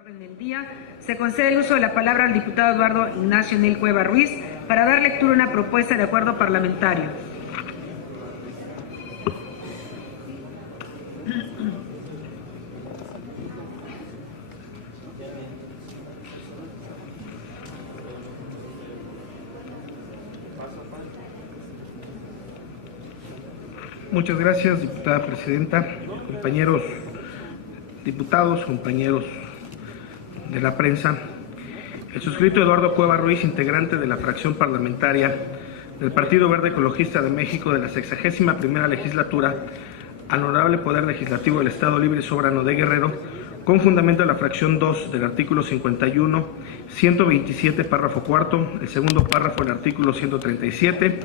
orden del día, se concede el uso de la palabra al diputado Eduardo Ignacio Nel Cueva Ruiz para dar lectura a una propuesta de acuerdo parlamentario. Muchas gracias, diputada presidenta, compañeros diputados, compañeros de la prensa. El suscrito Eduardo Cueva Ruiz, integrante de la fracción parlamentaria del Partido Verde Ecologista de México de la 61ª legislatura, al Honorable Poder Legislativo del Estado Libre y Soberano de Guerrero, con fundamento en la fracción 2 del artículo 51, 127, párrafo cuarto, el segundo párrafo del artículo 137,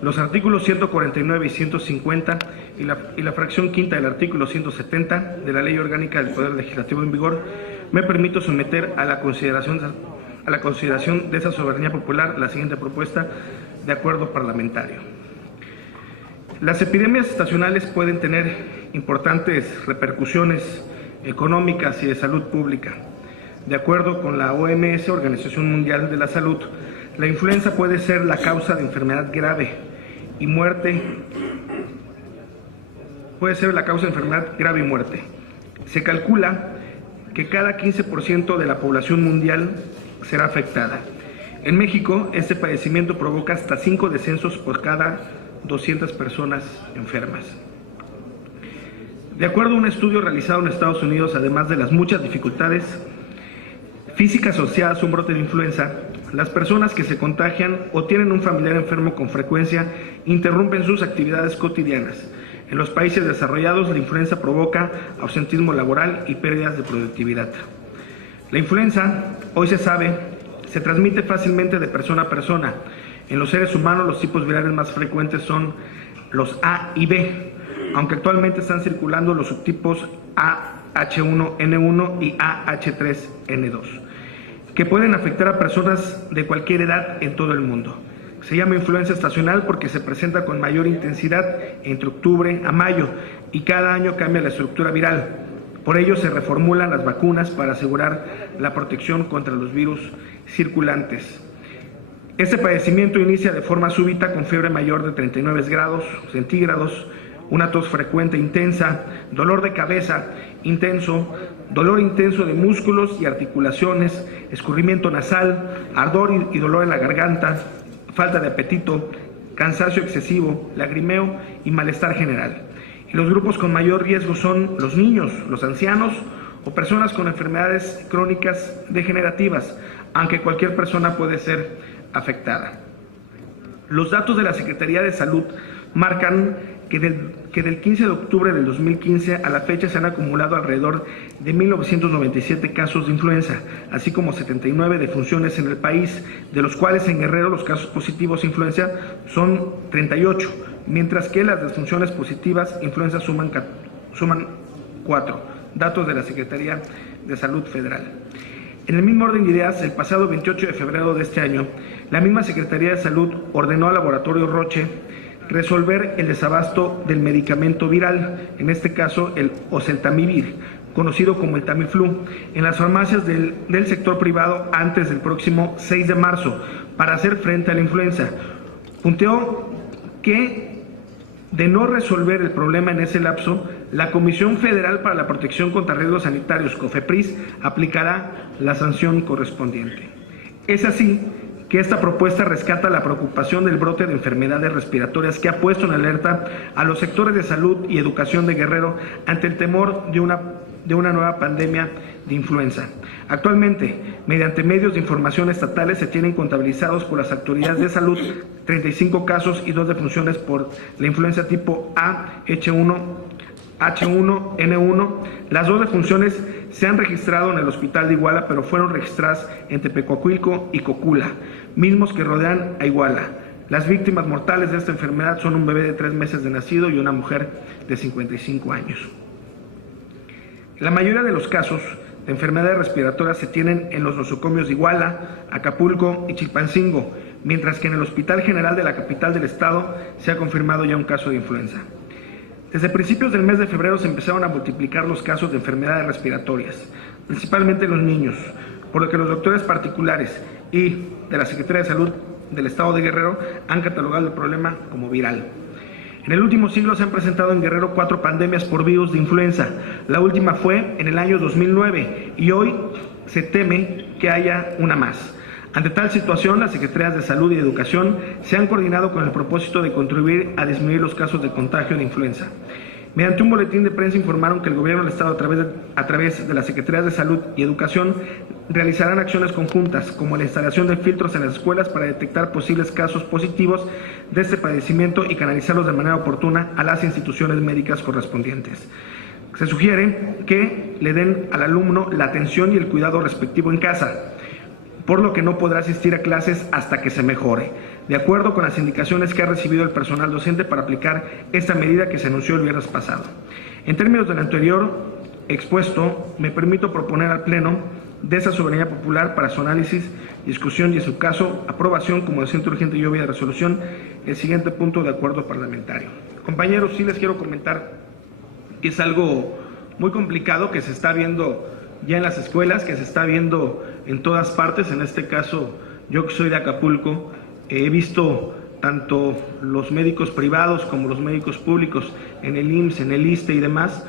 los artículos 149 y 150 y la fracción quinta del artículo 170 de la Ley Orgánica del Poder Legislativo en vigor, me permito someter a la consideración de esa soberanía popular la siguiente propuesta de acuerdo parlamentario. Las epidemias estacionales pueden tener importantes repercusiones económicas y de salud pública. De acuerdo con la OMS, Organización Mundial de la Salud, la influenza puede ser la causa de enfermedad grave y muerte. Se calcula que cada 15% de la población mundial será afectada. En México, este padecimiento provoca hasta 5 descensos por cada 200 personas enfermas. De acuerdo a un estudio realizado en Estados Unidos, además de las muchas dificultades físicas asociadas a un brote de influenza, las personas que se contagian o tienen un familiar enfermo con frecuencia interrumpen sus actividades cotidianas. En los países desarrollados, la influenza provoca ausentismo laboral y pérdidas de productividad. La influenza, hoy se sabe, se transmite fácilmente de persona a persona. En los seres humanos, los tipos virales más frecuentes son los A y B, aunque actualmente están circulando los subtipos AH1N1 y AH3N2, que pueden afectar a personas de cualquier edad en todo el mundo. Se llama influenza estacional porque se presenta con mayor intensidad entre octubre a mayo y cada año cambia la estructura viral. Por ello se reformulan las vacunas para asegurar la protección contra los virus circulantes. Este padecimiento inicia de forma súbita con fiebre mayor de 39 grados centígrados, una tos frecuente intensa, dolor de cabeza intenso, dolor intenso de músculos y articulaciones, escurrimiento nasal, ardor y dolor en la garganta, falta de apetito, cansancio excesivo, lagrimeo y malestar general. Y los grupos con mayor riesgo son los niños, los ancianos o personas con enfermedades crónicas degenerativas, aunque cualquier persona puede ser afectada. Los datos de la Secretaría de Salud marcan que del 15 de octubre del 2015 a la fecha se han acumulado alrededor de 1.997 casos de influenza, así como 79 defunciones en el país, de los cuales en Guerrero los casos positivos de influenza son 38, mientras que las defunciones positivas influenza suman 4, datos de la Secretaría de Salud Federal. En el mismo orden de ideas, el pasado 28 de febrero de este año, la misma Secretaría de Salud ordenó al laboratorio Roche resolver el desabasto del medicamento viral, en este caso el oseltamivir, conocido como el Tamiflu, en las farmacias del sector privado antes del próximo 6 de marzo para hacer frente a la influenza. Punteó que, de no resolver el problema en ese lapso, la Comisión Federal para la Protección contra Riesgos Sanitarios, COFEPRIS, aplicará la sanción correspondiente. Es así que esta propuesta rescata la preocupación del brote de enfermedades respiratorias que ha puesto en alerta a los sectores de salud y educación de Guerrero ante el temor de una nueva pandemia de influenza. Actualmente, mediante medios de información estatales, se tienen contabilizados por las autoridades de salud 35 casos y 2 defunciones por la influenza tipo H1N1. Las 2 defunciones se han registrado en el hospital de Iguala, pero fueron registradas en Tepecuacuilco y Cocula, mismos que rodean a Iguala. Las víctimas mortales de esta enfermedad son un bebé de 3 meses de nacido y una mujer de 55 años. La mayoría de los casos de enfermedades respiratorias se tienen en los nosocomios de Iguala, Acapulco y Chilpancingo, mientras que en el Hospital General de la capital del estado se ha confirmado ya un caso de influenza. Desde principios del mes de febrero se empezaron a multiplicar los casos de enfermedades respiratorias. principalmente los niños, por lo que los doctores particulares y de la Secretaría de Salud del Estado de Guerrero han catalogado el problema como viral. En el último siglo se han presentado en Guerrero 4 pandemias por virus de influenza. La última fue en el año 2009 y hoy se teme que haya una más. Ante tal situación, las Secretarías de Salud y Educación se han coordinado con el propósito de contribuir a disminuir los casos de contagio de influenza. Mediante un boletín de prensa informaron que el Gobierno del Estado, a través de las Secretarías de Salud y Educación, realizarán acciones conjuntas, como la instalación de filtros en las escuelas para detectar posibles casos positivos de este padecimiento y canalizarlos de manera oportuna a las instituciones médicas correspondientes. Se sugiere que le den al alumno la atención y el cuidado respectivo en casa, por lo que no podrá asistir a clases hasta que se mejore, de acuerdo con las indicaciones que ha recibido el personal docente para aplicar esta medida que se anunció el viernes pasado. En términos del anterior expuesto, me permito proponer al Pleno de esa soberanía popular para su análisis, discusión y, en su caso, aprobación como decente, urgente y obvia de resolución, el siguiente punto de acuerdo parlamentario. Compañeros, sí les quiero comentar que es algo muy complicado que se está viendo ya en las escuelas, que se está viendo en todas partes. En este caso, yo que soy de Acapulco, he visto tanto los médicos privados como los médicos públicos en el IMSS, en el ISSSTE y demás,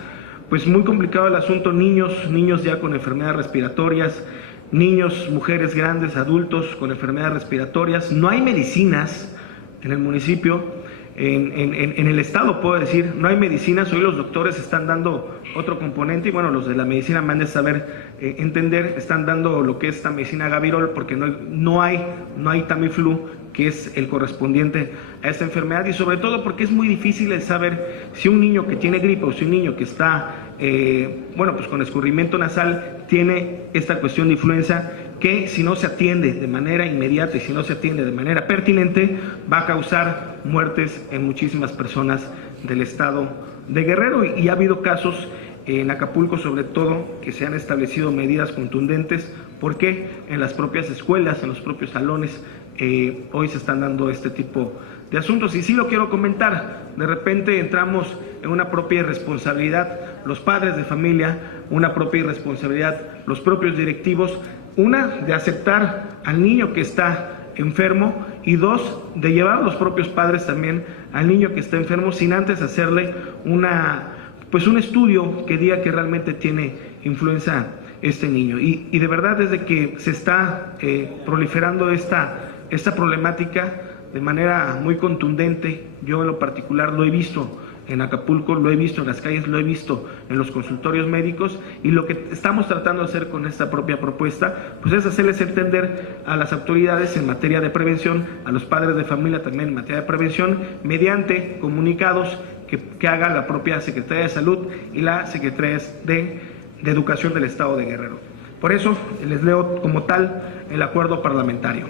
pues muy complicado el asunto, niños ya con enfermedades respiratorias, niños, mujeres grandes, adultos con enfermedades respiratorias. No hay medicinas en el municipio. En el estado puedo decir, no hay medicinas. Hoy los doctores están dando otro componente y bueno, los de la medicina me han de saber entender, están dando lo que es esta medicina Gavirol, porque no hay Tamiflu, que es el correspondiente a esta enfermedad, y sobre todo porque es muy difícil el saber si un niño que tiene gripe o si un niño que está pues con escurrimiento nasal tiene esta cuestión de influenza, que si no se atiende de manera inmediata y si no se atiende de manera pertinente, va a causar muertes en muchísimas personas del estado de Guerrero. Y ha habido casos en Acapulco, sobre todo, que se han establecido medidas contundentes, porque en las propias escuelas, en los propios salones, hoy se están dando este tipo de asuntos. Y sí lo quiero comentar, de repente entramos en una propia irresponsabilidad, los padres de familia, una propia irresponsabilidad, los propios directivos, una, de aceptar al niño que está enfermo, y dos, de llevar a los propios padres también al niño que está enfermo sin antes hacerle un estudio que diga que realmente tiene influenza este niño. Y de verdad, desde que se está proliferando esta problemática de manera muy contundente, yo en lo particular lo he visto en Acapulco, lo he visto en las calles, lo he visto en los consultorios médicos, y lo que estamos tratando de hacer con esta propia propuesta, pues es hacerles entender a las autoridades en materia de prevención, a los padres de familia también en materia de prevención, mediante comunicados que haga la propia Secretaría de Salud y la Secretaría de Educación del Estado de Guerrero. Por eso les leo como tal el acuerdo parlamentario.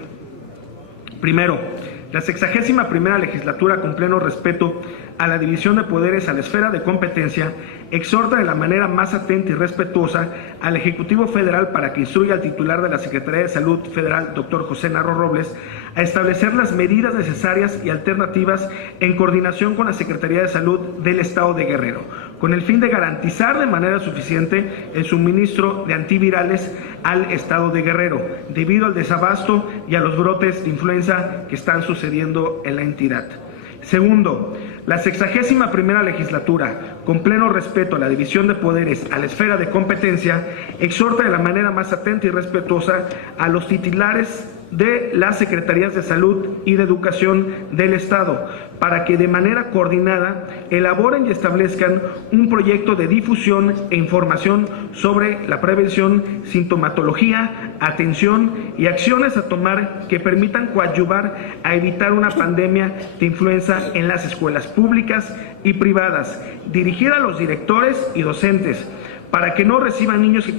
Primero, la 61ª legislatura, con pleno respeto a la división de poderes a la esfera de competencia, exhorta de la manera más atenta y respetuosa al Ejecutivo Federal para que instruya al titular de la Secretaría de Salud Federal, doctor José Narro Robles, a establecer las medidas necesarias y alternativas en coordinación con la Secretaría de Salud del Estado de Guerrero, con el fin de garantizar de manera suficiente el suministro de antivirales al Estado de Guerrero, debido al desabasto y a los brotes de influenza que están sucediendo en la entidad. Segundo, la 61ª legislatura, con pleno respeto a la división de poderes a la esfera de competencia, exhorta de la manera más atenta y respetuosa a los titulares de las Secretarías de Salud y de Educación del Estado para que de manera coordinada elaboren y establezcan un proyecto de difusión e información sobre la prevención, sintomatología, atención y acciones a tomar que permitan coadyuvar a evitar una pandemia de influenza en las escuelas públicas y privadas, dirigida a los directores y docentes, para que no reciban niños que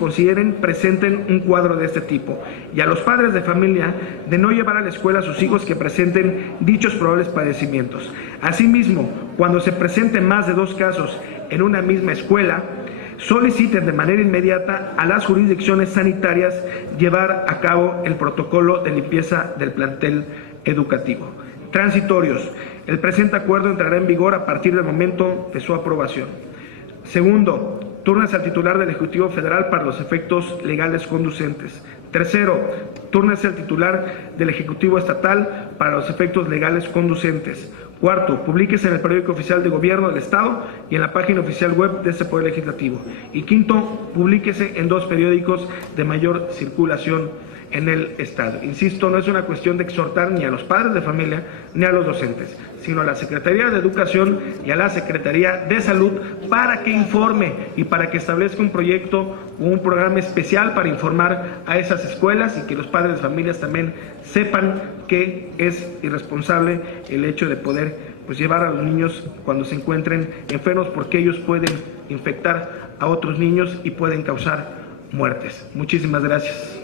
presenten un cuadro de este tipo, y a los padres de familia de no llevar a la escuela a sus hijos que presenten dichos probables padecimientos. Asimismo, cuando se presenten más de 2 casos en una misma escuela, soliciten de manera inmediata a las jurisdicciones sanitarias llevar a cabo el protocolo de limpieza del plantel educativo. Transitorios. El presente acuerdo entrará en vigor a partir del momento de su aprobación. Segundo, túrnese al titular del Ejecutivo Federal para los efectos legales conducentes. Tercero, túrnese al titular del Ejecutivo Estatal para los efectos legales conducentes. Cuarto, publíquese en el periódico oficial de Gobierno del Estado y en la página oficial web de ese Poder Legislativo. Y quinto, publíquese en 2 periódicos de mayor circulación en el Estado. Insisto, no es una cuestión de exhortar ni a los padres de familia ni a los docentes, sino a la Secretaría de Educación y a la Secretaría de Salud para que informe y para que establezca un proyecto o un programa especial para informar a esas escuelas y que los padres de familias también sepan que es irresponsable el hecho de poder llevar a los niños cuando se encuentren enfermos, porque ellos pueden infectar a otros niños y pueden causar muertes. Muchísimas gracias.